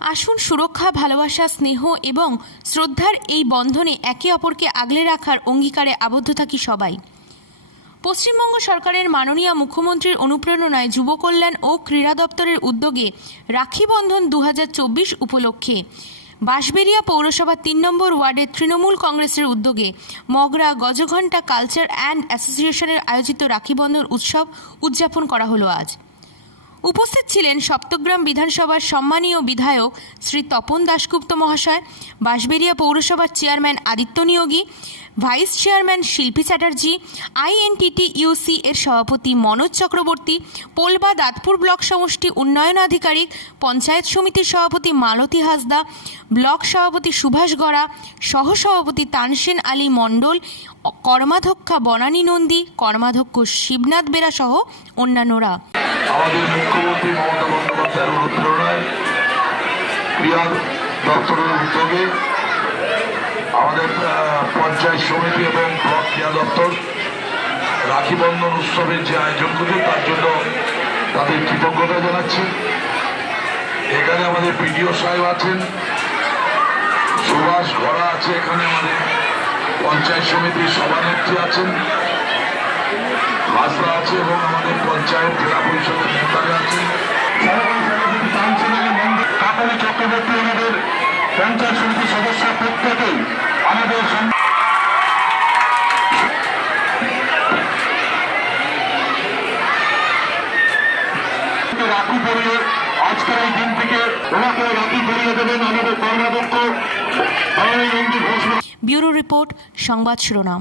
আসুন সুরক্ষা, ভালোবাসা, স্নেহ এবং শ্রদ্ধার এই বন্ধনে একে অপরকে আগলে রাখার অঙ্গীকারে আবদ্ধ থাকি সবাই। পশ্চিমবঙ্গ সরকারের মাননীয় মুখ্যমন্ত্রীর অনুপ্রেরণায় যুব কল্যাণ ও ক্রীড়া দপ্তরের উদ্যোগে রাখি বন্ধন দু হাজার চব্বিশ উপলক্ষে বাঁশবেরিয়া পৌরসভার তিন নম্বর ওয়ার্ডের তৃণমূল কংগ্রেসের উদ্যোগে মগরা গজঘণ্টা কালচার অ্যান্ড অ্যাসোসিয়েশনের আয়োজিত রাখি বন্ধন উৎসব উদযাপন করা হলো আজ। উপস্থিত ছিলেন সপ্তগ্রাম বিধানসভার সম্মানীয় বিধায়ক শ্রী তপন দাশগুপ্ত মহাশয় বাঁশবেরিয়া পৌরসভার chairman Aditya Neogi, vice chairman Shilpi Chatterjee INTT UC এর সভাপতি মনোজ চক্রবর্তী, পোলবা দাঁতপুর ব্লক সমষ্টি উন্নয়ন আধিকারিক পঞ্চায়েত সমিতির সভাপতি মালতী হাসদা, ব্লক সভাপতি সুভাষ গড়া, সহসভাপতি তানসেন আলী মণ্ডল, কর্মাধ্যক্ষা বনানী নন্দী, কর্মাধ্যক্ষ শিবনাথ বেরা সহ অন্যান্যরা। আমাদের মুখ্যমন্ত্রী মমতা বন্দ্যোপাধ্যায়ের অনুপ্রেরণায় ক্রীড়া দপ্তরের উদ্যোগে আমাদের পঞ্চায়েত সমিতি এবং ব্লক ক্রীড়া দপ্তর রাখি বন্ধন উৎসবের যে আয়োজন করছে, তার জন্য তাদের কৃতজ্ঞতা জানাচ্ছি। এখানে আমাদের পিডিও সাহেব আছেন, সুভাষ ঘোড়া আছে এখানে আমাদের পঞ্চায়েত সমিতির সভানেত্রী আছেন, হাসরা আছে এবং আমাদের পঞ্চায়েত জেলা পরিষদের নেতারা আছেন চক্রবর্তী আমাদের পঞ্চায়েত সমিতির সদস্য আমাদের রাখি আজকের এই দিন থেকে ওনাকে রাখি দেবেন আমাদের কর্মাধ্যক্ষ ব্যুরো রিপোর্ট, সংবাদ শিরোনাম।